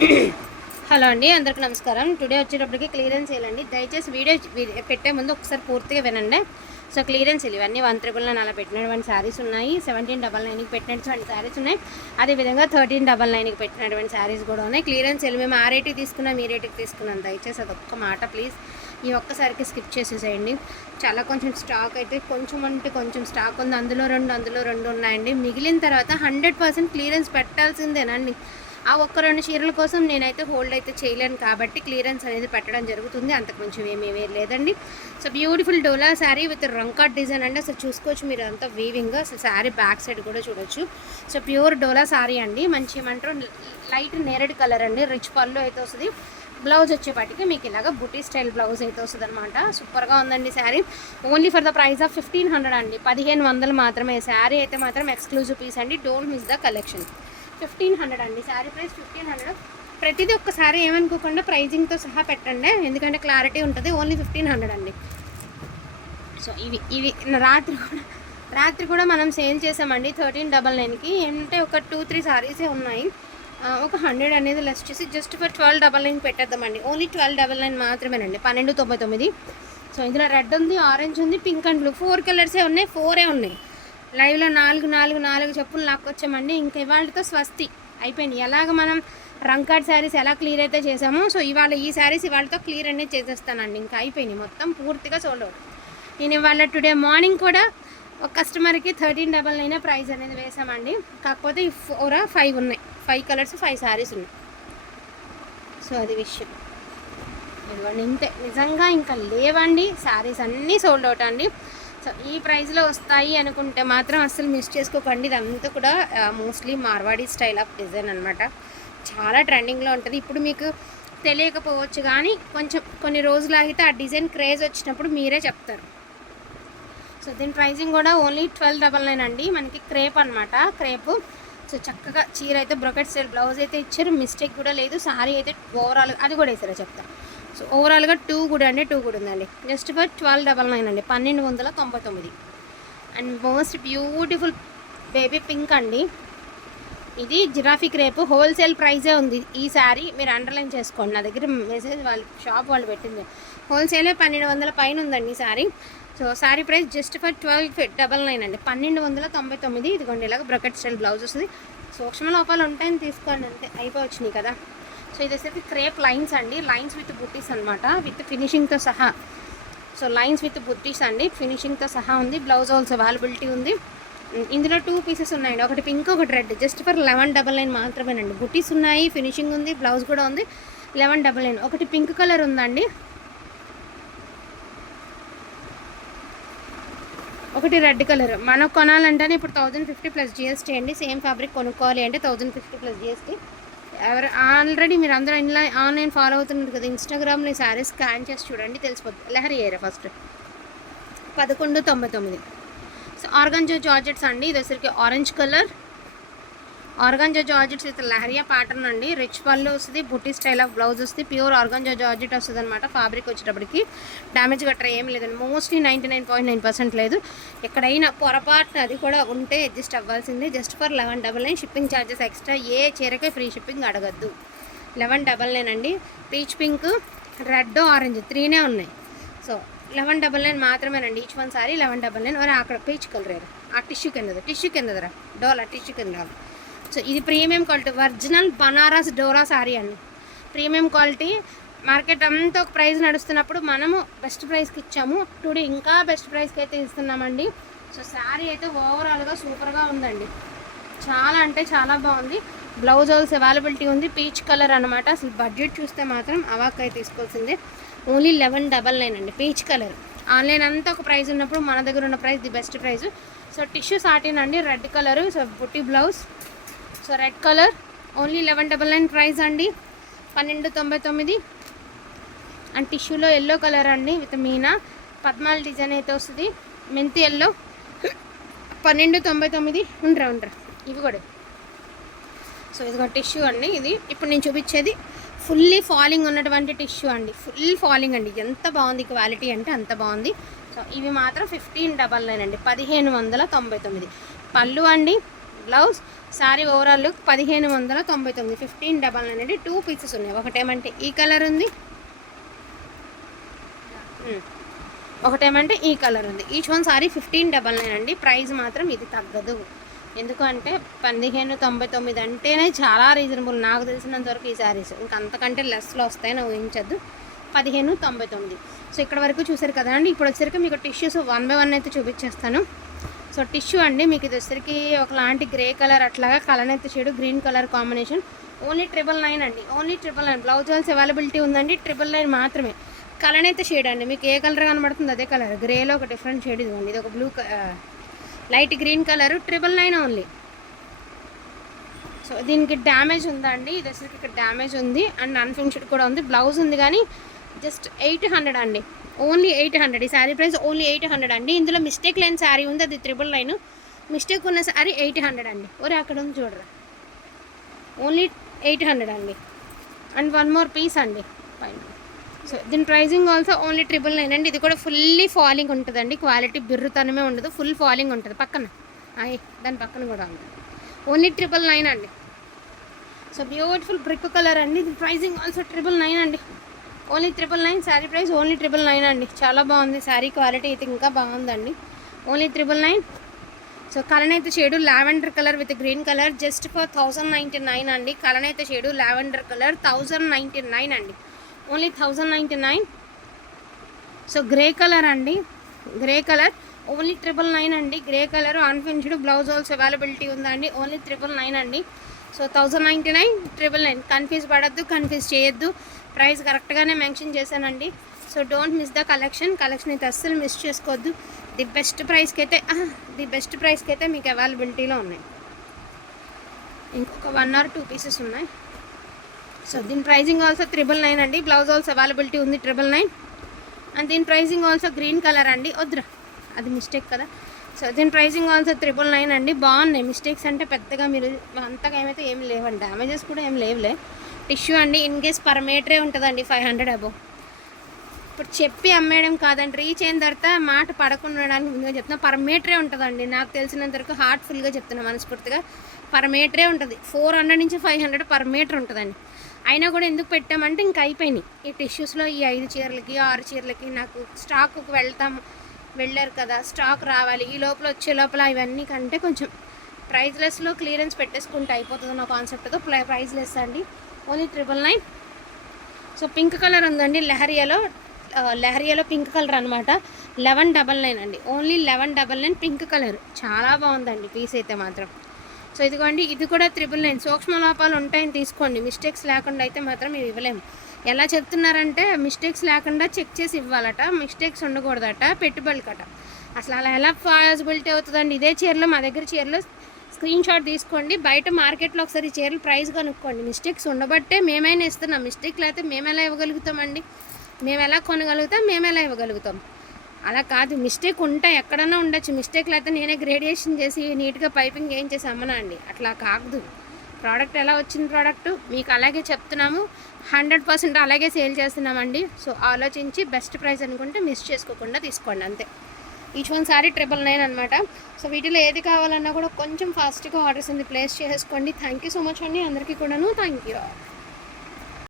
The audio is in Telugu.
హలో అండి అందరికీ నమస్కారం. టుడే వచ్చేటప్పటికి క్లియరెన్స్ చేయాలండి దయచేసి వీడియో పెట్టే ముందు ఒకసారి పూర్తిగా వినండి. సో క్లియరెన్స్ ఇవన్నీ వన్ త్రిబుల్ నైన్ అలా పెట్టినటువంటి శారీస్ ఉన్నాయి. సెవెంటీన్ డబల్ నైన్కి పెట్టినటువంటి శారీస్ ఉన్నాయి. అదేవిధంగా థర్టీన్ డబల్ నైన్కి పెట్టినటువంటి శారీస్ కూడా ఉన్నాయి. క్లియరెన్స్ వెళ్ళి మేము ఆ రేటుకి తీసుకున్నాం ఈ రేటుకి తీసుకున్నాం. దయచేసి అదొక్క మాట ప్లీజ్. ఈ ఒక్కసారికి స్కిప్ చేసేసేయండి. చాలా కొంచెం స్టాక్ అయితే కొంచెం అంటే కొంచెం స్టాక్ ఉంది. అందులో రెండు అందులో రెండు ఉన్నాయండి. మిగిలిన తర్వాత హండ్రెడ్ పర్సెంట్ క్లియరెన్స్ పెట్టాల్సిందేనండి. ఆ ఒక్క రెండు చీరల కోసం నేనైతే హోల్డ్ అయితే చేయలేను కాబట్టి క్లియరెన్స్ అనేది పెట్టడం జరుగుతుంది. అంతకుమించి ఏమీ వేరు లేదండి. So beautiful dola sari with రంకాట్ design అండి. అసలు చూసుకోవచ్చు మీరు అంతా వీవింగ్ అసలు శారీ బ్యాక్ సైడ్ కూడా చూడొచ్చు. సో ప్యూర్ డోలా శారీ అండి. మంచి ఏమంటారు? లైట్ నేరేడ్ కలర్ అండి. రిచ్ పళ్ళు అయితే వస్తుంది. బ్లౌజ్ వచ్చేపాటికి మీకు ఇలాగ బుటీ స్టైల్ బ్లౌజ్ అయితే వస్తుంది అనమాట సూపర్గా ఉందండి sari only for the price of fifteen hundred అండి. పదిహేను వందలు మాత్రమే. శారీ అయితే మాత్రం ఎక్స్క్లూజివ్ పీస్ అండి. Don't miss the collection fifteen hundred అండి. Sari price fifteen hundred. ప్రతిదీ ఒక్కసారి ఏమనుకోకుండా ప్రైజింగ్తో సహా పెట్టండి. ఎందుకంటే క్లారిటీ ఉంటుంది. ఓన్లీ ఫిఫ్టీన్ హండ్రెడ్ అండి. సో ఇవి ఇవి రాత్రి కూడా రాత్రి కూడా మనం సేల్ చేసామండి. థర్టీన్ డబల్ నైన్కి. ఏంటంటే ఒక టూ త్రీ సారీసే ఉన్నాయి. ఒక హండ్రెడ్ అనేది లెస్ చేసి just for twelve double nine పెట్టేద్దామండి. Only twelve double nine మాత్రమేనండి. పన్నెండు తొంభై తొమ్మిది. సో ఇందులో రెడ్ ఉంది ఆరెంజ్ ఉంది పింక్ అండ్ బ్లూ. ఫోర్ కలర్సే ఉన్నాయి ఫోరే ఉన్నాయి. లైవ్లో నాలుగు నాలుగు నాలుగు చెప్పులు లాక్కొచ్చామండి. ఇంకా ఇవాళతో స్వస్తి అయిపోయింది. ఎలాగ మనం రంకాడ్ శారీస్ ఎలా క్లియర్ అయితే చేసామో సో ఇవాళ ఈ శారీస్ ఇవాళతో క్లియర్ అనేది చేసేస్తానండి. ఇంకా అయిపోయినాయి మొత్తం పూర్తిగా సోల్డ్ అవుట్. నేను ఇవాళ టుడే మార్నింగ్ కూడా ఒక కస్టమర్కి థర్టీన్ డబల్ నైన్ ప్రైస్ అనేది వేసామండి. కాకపోతే ఈ ఫోర్ ఫైవ్ ఉన్నాయి. ఫైవ్ కలర్స్ ఫైవ్ శారీస్ ఉన్నాయి. సో అది విషయం. ఇదిగోండి ఇంతే. నిజంగా ఇంకా లేవండి. శారీస్ అన్నీ సోల్డ్ అవుట్ అండి. సో ఈ ప్రైస్లో వస్తాయి అనుకుంటే మాత్రం అస్సలు మిస్ చేసుకోకండి. ఇదంతా కూడా mostly Marwari style of design అనమాట చాలా ట్రెండింగ్లో ఉంటుంది. ఇప్పుడు మీకు తెలియకపోవచ్చు కానీ కొంచెం కొన్ని రోజులు అయితే ఆ డిజైన్ క్రేజ్ వచ్చినప్పుడు మీరే చెప్తారు. సో దీని ప్రైజింగ్ కూడా ఓన్లీ ట్వెల్వ్ డబల్ నైన్ అండి. మనకి క్రేప్ అనమాట క్రేప్ సో చక్కగా చీర అయితే బ్రొకెట్ స్టైల్ బ్లౌజ్ అయితే ఇచ్చారు. మిస్టేక్ కూడా లేదు. సారీ అయితే ఓవరాల్ అది కూడా వేసారా చెప్తాను. సో ఓవరాల్గా టూ కూడా అండి టూ కూడా ఉందండి. Just for twelve double nine అండి పన్నెండు వందల తొంభై తొమ్మిది. And most beautiful baby pink అండి. ఇది జిరాఫిక్ రేపు హోల్సేల్ ప్రైజే ఉంది ఈ శారీ మీరు అండర్లైన్ చేసుకోండి. నా దగ్గర మెసేజ్ వాళ్ళు షాప్ వాళ్ళు పెట్టింది. హోల్సేలే పన్నెండు వందల పైన ఉందండి ఈ sari so sari price just for twelve double nine అండి. పన్నెండు వందల తొంభై తొమ్మిది. ఇదిగోండి ఇలాగ బ్రకెట్ స్టైల్ బ్లౌజ్ వస్తుంది. సూక్ష్మ లోపాలు ఉంటాయని తీసుకోండి అంతే. అయిపోవచ్చినాయి కదా. సో ఇది వచ్చేసి క్రేప్ లైన్స్ అండి. లైన్స్ విత్ బుట్టీస్ అనమాట విత్ ఫినిషింగ్తో సహా. సో లైన్స్ విత్ బుట్టీస్ అండి. ఫినిషింగ్తో సహా ఉంది. బ్లౌజ్ ఆల్సో అవైలబిలిటీ ఉంది. ఇందులో టూ పీసెస్ ఉన్నాయండి. ఒకటి పింక్ ఒకటి red just for eleven double nine మాత్రమేనండి. బుట్టీస్ ఉన్నాయి ఫినిషింగ్ ఉంది బ్లౌజ్ కూడా ఉంది. లెవెన్ డబల్ నైన్ ఒకటి పింక్ కలర్ ఉందండి. ఒకటి రెడ్ కలర్ మనం కొనాలంటేనే ఇప్పుడు థౌజండ్ ఫిఫ్టీ ప్లస్ జిఎస్టీ అండి. సేమ్ ఫ్యాబ్రిక్ కొనుక్కోవాలి అంటే థౌజండ్ ఫిఫ్టీ ప్లస్ జిఎస్టీ ఎవరు ఆల్రెడీ మీరు అందరూ ఇన్లైన్ ఆన్లైన్ ఫాలో అవుతున్నారు కదా ఇన్స్టాగ్రామ్లో ఈ శారీ స్కాన్ చేసి చూడండి తెలిసిపోద్ది. లహరి ఏరే ఫస్ట్. పదకొండు తొంభై తొమ్మిది. సో ఆర్గంజో జార్జెట్స్ అండి ఇది వచ్చరికి orange colour organza georgettes with lehariya pattern అండి. రిచ్ పళ్ళు వస్తుంది బుట్టి స్టైల్ ఆఫ్ బ్లౌజ్ వస్తుంది. ప్యూర్ ఆర్గాన్జా జార్జెట్ వస్తుంది అనమాట ఫ్యాబ్రిక్ వచ్చేటప్పటికి. డ్యామేజ్ గట్రా ఏం లేదండి. Mostly ninety nine point nine percent లేదు. ఎక్కడైనా పొరపాటున అది కూడా ఉంటే అడ్జస్ట్ అవ్వాల్సిందే. Just for eleven double nine shipping charges extra ఏ చీరకే ఫ్రీ షిప్పింగ్ అడగద్దు. లెవెన్ డబల్ నైన్ అండి. పీచ్ పింక్ రెడ్ ఆరెంజ్ త్రీనే ఉన్నాయి. సో లెవెన్ డబల్ నైన్ మాత్రమేనండి. Each one sari eleven double nine. అక్కడ పీచ్ కలర్ ఆ టిష్యూ కిందది. టిష్యూ కిందదరా. డోలా టిష్యూ కింద సో ఇది ప్రీమియం క్వాలిటీ ఒరిజినల్ బనారస్ డోరా సారీ అండి. ప్రీమియం క్వాలిటీ మార్కెట్ అంతా ఒక ప్రైస్ నడుస్తున్నప్పుడు మనము బెస్ట్ ప్రైస్కి ఇచ్చాము. టుడే ఇంకా బెస్ట్ ప్రైస్కి అయితే ఇస్తున్నామండి. సో శారీ అయితే ఓవరాల్గా సూపర్గా ఉందండి. చాలా అంటే చాలా బాగుంది. బ్లౌజ్ హోల్స్ అవైలబిలిటీ ఉంది. పీచ్ కలర్ అనమాట అసలు బడ్జెట్ చూస్తే మాత్రం అవాకాయ తీసుకోవాల్సిందే. ఓన్లీ లెవెన్ డబల్ నైన్ అండి. పీచ్ కలర్ ఆన్లైన్ అంతా ఒక ప్రైస్ ఉన్నప్పుడు మన దగ్గర ఉన్న price the best price so tissue satin అండి. రెడ్ కలర్ సో బుట్టి blouse so red colour only eleven double nine price అండి. పన్నెండు తొంభై తొమ్మిది. అండ్ టిష్యూలో ఎల్లో కలర్ అండి విత్ మీనా. పద్మాల డిజైన్ అయితే వస్తుంది. మెంతి ఎల్లో పన్నెండు తొంభై తొమ్మిది. ఉండరా ఉండరా. ఇవి కూడా. సో ఇది ఒక టిష్యూ అండి ఇది. ఇప్పుడు నేను చూపించేది ఫుల్లీ ఫాలింగ్ ఉన్నటువంటి టిష్యూ అండి. ఫుల్ ఫాలింగ్ అండి. ఎంత బాగుంది క్వాలిటీ అంటే అంత బాగుంది. సో ఇవి మాత్రం ఫిఫ్టీన్ డబల్ నైన్ అండి. పదిహేను వందల తొంభై తొమ్మిది. పళ్ళు అండి. బ్లౌజ్ సారీ ఓవరాల్ లుక్ పదిహేను వందల తొంభై తొమ్మిది. ఫిఫ్టీన్ డబల్ నైన్ అండి టూ పీసెస్ ఉన్నాయి. ఒకటేమంటే ఈ కలర్ ఉంది. ఒకటేమంటే ఈ కలర్ ఉంది. Each one sari fifteen double nine అండి. ప్రైస్ మాత్రం ఇది తగ్గదు. ఎందుకంటే పదిహేను తొంభై తొమ్మిది అంటేనే చాలా రీజనబుల్. నాకు తెలిసినంత వరకు ఈ శారీస్ ఇంకా అంతకంటే లెస్లో వస్తాయని ఊహించద్దు. పదిహేను తొంభై తొమ్మిది. సో ఇక్కడ వరకు చూసారు కదా అండి. ఇప్పుడు వచ్చేసరికి మీకు టిష్యూస్ వన్ బై వన్ అయితే చూపించేస్తాను. సో టిష్యూ అండి మీకు ఇది వచ్చరికి ఒకలాంటి గ్రే కలర్ అట్లాగా కలనెత్త shade green colour combination. Only triple nine అండి only triple nine. Blouse walls availability ఉందండి ట్రిపుల్ నైన్ మాత్రమే. కలనైతే షేడ్ అండి మీకు ఏ కలర్ కనబడుతుంది అదే కలర్. గ్రేలో ఒక డిఫరెంట్ షేడ్ ఇదిగోండి ఇది ఒక blue light green colour triple nine only. So దీనికి డ్యామేజ్ ఉందా అండి? ఇది వచ్చరికి ఇక్కడ డ్యామేజ్ ఉంది. అండ్ అన్ఫినిష్డ్ కూడా ఉంది. బ్లౌజ్ ఉంది కానీ జస్ట్ ఎయిట్ హండ్రెడ్ అండి. Only eight hundred. ఈ sari price only eight hundred అండి. ఇందులో మిస్టేక్ లేని శారీ ఉంది అది త్రిబుల్ లైన్ మిస్టేక్ ఉన్న శారీ ఎయిట్ హండ్రెడ్ అండి. ఒరే అక్కడ ఉంది చూడరా. ఓన్లీ ఎయిట్ హండ్రెడ్ అండి. అండ్ వన్ మోర్ పీస్ అండి. పైన. సో దీని pricing also only triple nine అండి. ఇది కూడా ఫుల్లీ ఫాలింగ్ ఉంటుందండి. క్వాలిటీ బిర్రుతనమే ఉండదు ఫుల్ ఫాలింగ్ ఉంటుంది. పక్కన. అయ్యి దాని పక్కన కూడా ఉంది. ఓన్లీ ట్రిపుల్ నైన్ అండి. సో బ్యూటిఫుల్ బ్రిక్ కలర్ అండి. ఇది ప్రైజింగ్ ఆల్సో ట్రిపుల్ నైన్ అండి. Only triple nine sari price only triple nine అండి. చాలా బాగుంది. శారీ క్వాలిటీ అయితే ఇంకా బాగుందండి. Only triple nine so కలనైతే shade lavender colour with green colour. Just for thousand ninety nine అండి. కలనైతే shade lavender colour. Thousand ninety nine అండి. Only thousand ninety nine so grey colour అండి. Grey colour. Only triple nine అండి. Grey colour unfinished blouse also availability ఉందండి. ఓన్లీ ట్రిపుల్ నైన్ అండి. So thousand ninety nine triple nine. Confuse పడద్దు కన్ఫ్యూజ్ చేయొద్దు. ప్రైస్ కరెక్ట్గానే మెన్షన్ చేశానండి. So don't miss the collection. Collection అయితే అస్సలు మిస్ చేసుకోవద్దు. ది బెస్ట్ ప్రైస్కి అయితే ది బెస్ట్ ప్రైస్కి అయితే మీకు అవైలబిలిటీలో ఉన్నాయి. ఇంకొక వన్ ఆర్ టూ పీసెస్ ఉన్నాయి. సో దీని ప్రైజింగ్ ఆల్సో త్రిబుల్ నైన్ అండి. బ్లౌజ్ ఆల్సో అవైలబిలిటీ ఉంది ట్రిపుల్ నైన్. అండ్ దీని ప్రైజింగ్ ఆల్సో గ్రీన్ కలర్ అండి. వద్దురా అది మిస్టేక్ కదా. సో దీని ప్రైసింగ్ ఆల్సో త్రిపుల్ నైన్ అండి. బాగున్నాయి. మిస్టేక్స్ అంటే పెద్దగా మీరు అంతగా ఏమైతే ఏం లేవండి. డ్యామేజెస్ కూడా ఏం లేవులే. టిష్యూ అండి. ఇన్ కేస్ పర్ మీటరే ఉంటుందండి ఫైవ్ హండ్రెడ్ అబో ఇప్పుడు చెప్పి అమ్మేయడం కాదండి. రీచ్ అయిన తర్వాత మాట పడకుండా ఉండడానికి ముందుగా చెప్తున్నా. పర్ మీటరే ఉంటుందండి. నాకు తెలిసినంత వరకు హార్ట్ఫుల్గా చెప్తున్నా మనస్ఫూర్తిగా. పర్ మీటరే ఉంటుంది. ఫోర్ హండ్రెడ్ నుంచి ఫైవ్ హండ్రెడ్ పర్ మీటర్ ఉంటుందండి. అయినా కూడా ఎందుకు పెట్టామంటే ఇంక అయిపోయినాయి. ఈ టిష్యూస్లో ఈ ఐదు చీరలకి ఆరు చీరలకి నాకు స్టాక్కి వెళ్తాం వెళ్ళారు కదా స్టాక్ రావాలి. ఈ లోపల వచ్చే లోపల ఇవన్నీ కంటే కొంచెం ప్రైజ్లెస్లో క్లియరెన్స్ పెట్టేసుకుంటే అయిపోతుంది నా కాన్సెప్ట్తో ప్రైజ్లెస్ అండి. Only triple nine so pink colour ఉందండి. లెహరియాలో లెహరియాలో పింక్ కలర్ అనమాట లెవెన్ డబల్ నైన్ అండి. Only eleven double nine pink colour చాలా బాగుందండి పీస్ అయితే మాత్రం. సో ఇదిగోండి ఇది కూడా త్రిబుల్ నైన్ సూక్ష్మ లోపాలు ఉంటాయని తీసుకోండి. మిస్టేక్స్ లేకుండా అయితే మాత్రం ఇవి ఇవ్వలేము. ఎలా చెప్తున్నారంటే మిస్టేక్స్ లేకుండా చెక్ చేసి ఇవ్వాలట మిస్టేక్స్ ఉండకూడదట పెట్టుబడులకట. అసలు అలా ఎలా పాసిబిలిటీ అవుతుందండి? ఇదే చీరలో మా దగ్గర చీరలో స్క్రీన్ షాట్ తీసుకోండి బయట మార్కెట్లో ఒకసారి చీరలు ప్రైస్ కనుక్కోండి. మిస్టేక్స్ ఉండబట్టే మేమైనా ఇస్తున్నాం. మిస్టేక్ లేకపోతే మేము ఎలా ఇవ్వగలుగుతామండి? మేము ఎలా కొనగలుగుతాం? మేము ఎలా ఇవ్వగలుగుతాం? అలా కాదు. మిస్టేక్ ఉంటాయి. ఎక్కడన్నా ఉండొచ్చు. మిస్టేక్ లేకపోతే నేనే గ్రేడియేషన్ చేసి నీట్గా పైపింగ్ ఏం చేసి అమ్మనా అండి? అట్లా కాదు ప్రోడక్ట్ ఎలా వచ్చింది ప్రోడక్ట్? మీకు అలాగే చెప్తున్నాము. హండ్రెడ్ పర్సెంట్ అలాగే సేల్ చేస్తున్నామండి. సో ఆలోచించి బెస్ట్ ప్రైస్ అనుకుంటే మిస్ చేసుకోకుండా తీసుకోండి అంతే. Each one sorry triple nine అనమాట సో వీటిలో ఏది కావాలన్నా కూడా కొంచెం ఫాస్ట్గా ఆర్డర్స్ ఉంది ప్లేస్ చేసుకోండి థ్యాంక్ యూ సో మచ్ అండి అందరికీ కూడాను. Thank you